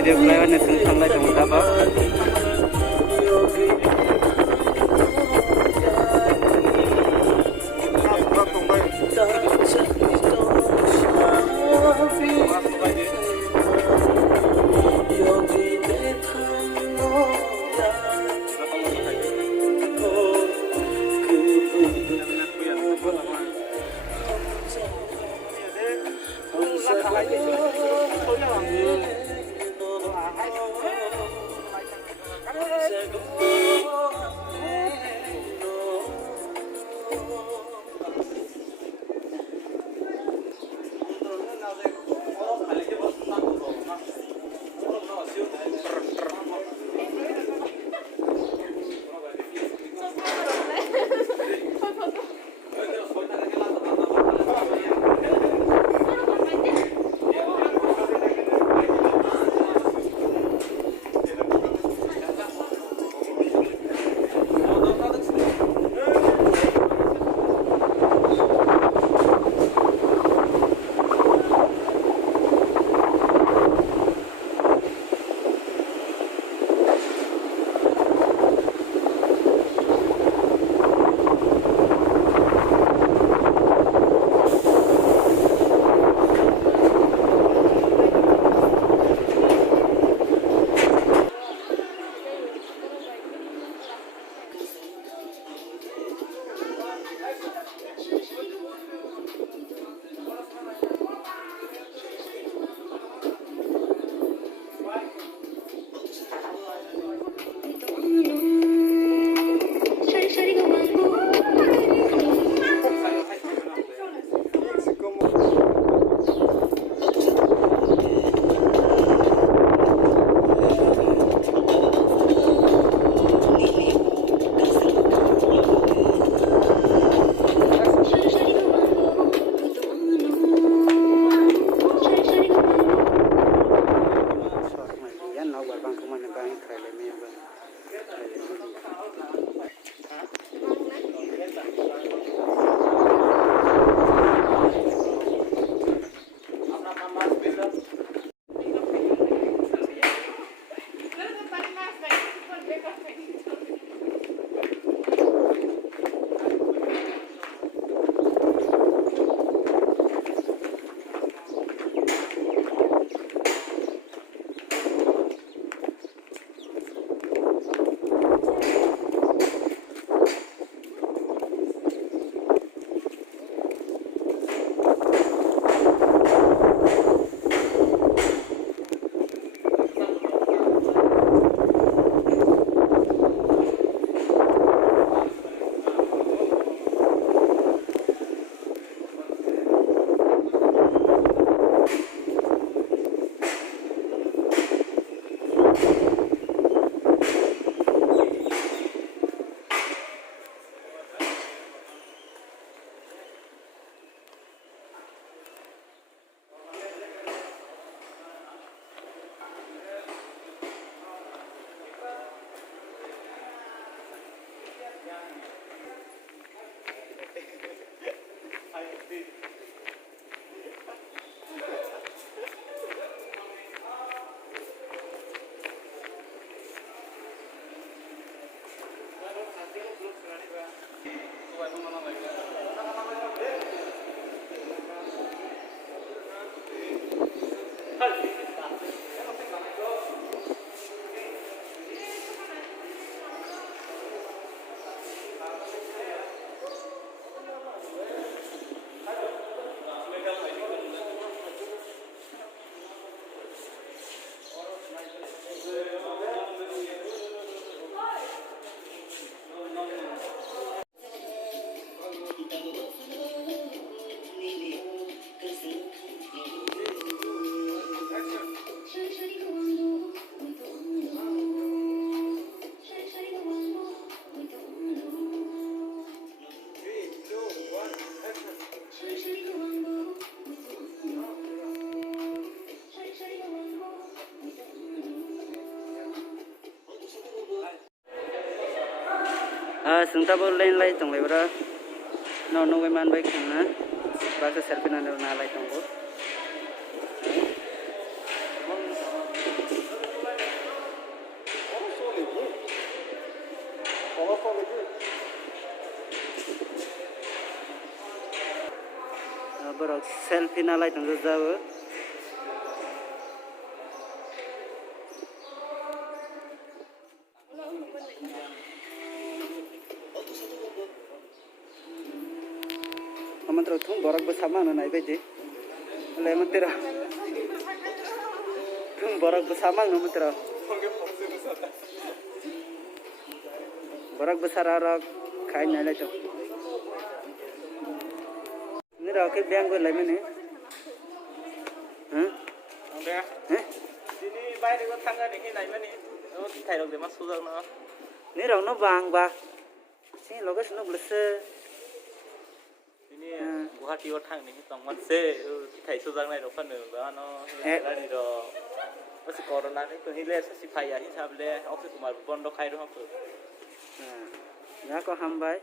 reply na sung samlai tong taba sungtabo lain lai tong lebra no no man bai khana ba selfie na na lai tong fina lai tang jawo aman thung borak ba samang na nai baidi le matira thung borak ba samang no matira borak ba sarara khai nai lai to ni ra ke bang go lai mane Hả? Đi bay đi con thằng này cái này mà đi, nó thay được để mà số giờ nó. ni ra no bang ba si logas no blese Ini Guwahati con thằng này tổng mặt xe, thay số giờ này nó phân nửa đó nó ra đi rồi. Nó sẽ còn là cái hình lệ sẽ phải à, hình sao lệ, ông sẽ cùng mà bọn nó khai đúng không? ya ko ham bai